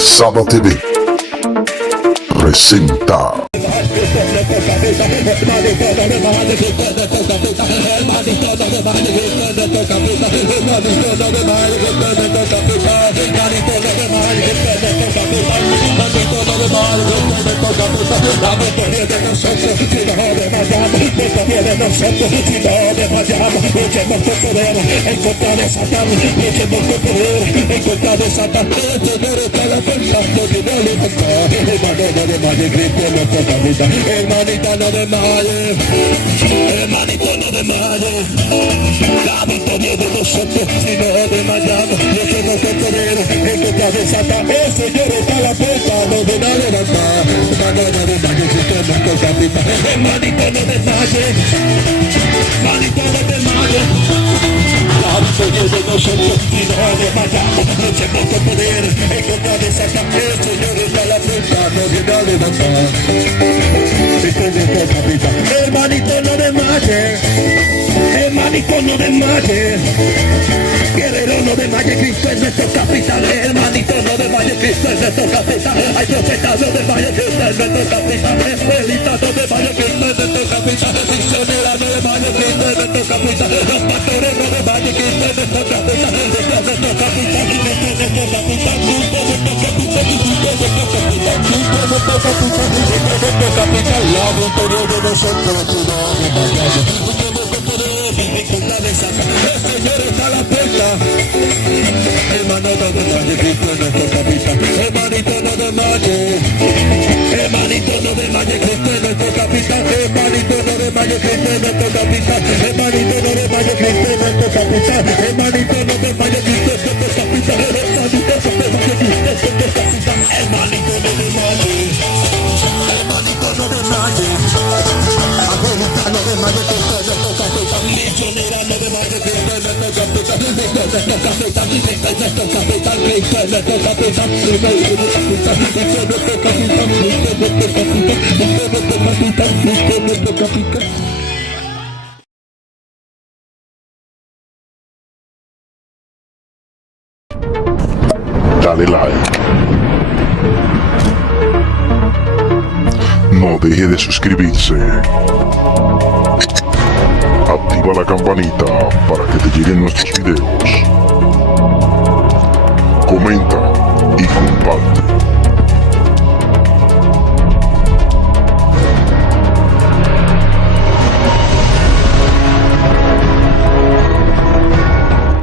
Saba TV presenta. Hermanita no desmaye, hermanito no desmaye, la victoria de nosotros, si no desmayamos, lo que nosotros vemos en contra de Satán, el Señor está a la puerta, no de nada levantar, hermano no desmaye, si usted no es capitán, hermanito no desmaye, hermanito no desmaye, la victoria de nosotros, si no desmayamos, luchemos con poder, en contra de Satán, el Señor está a la puerta, no de nada levantar. Hermanito no desmaye, hermanito no desmaye, guerrero no desmaye, Cristo es nuestro capitán, hermanito no desmaye, Cristo es nuestro capitán, hay profetas no desmaye, Cristo es nuestro capitán, escuelita no desmaye, Cristo es nuestro capitán, misionera no desmaye, Cristo es nuestro capitán, los pastores no desmaye, Cristo es nuestro capitán, Cristo es nuestro capitán, Cristo es nuestro capitán, Cristo es nuestro capitán, Cristo es nuestro capitán, Cristo es nuestro capitán, Cristo es nuestro capitán, la victoria de nosotros, no desmayamos, luchemos con poder, en contra de Satanás, el Señor está a la puerta, hermano no desmaye, Cristo es nuestro capitán, hermanito no desmaye, hermanito no desmaye, Cristo es nuestro capitán, hermanito no desmaye, Cristo es nuestro capitán, hermanito no desmaye, Cristo es nuestro capitán, hermanito no desmaye, Cristo es nuestro capitán, hermanito no desmaye, Cristo es nuestro capitán, hermanito no desmaye, hermanito no desmaye, abuelita no desmaye, Cristo es nuestro capitán, misionera no desmaye, Cristo es nuestro capitán, Cristo es nuestro capitán, Cristo es nuestro capitán, Cristo es nuestro capitán, Cristo es nuestro capitán, Cristo es nuestro capitán, Cristo es nuestro capitán, Cristo es nuestro capitán, Cristo es nuestro capitán. Dale like. No deje de suscribirse. Activa la campanita para que te lleguen nuestros videos. Comenta y comparte.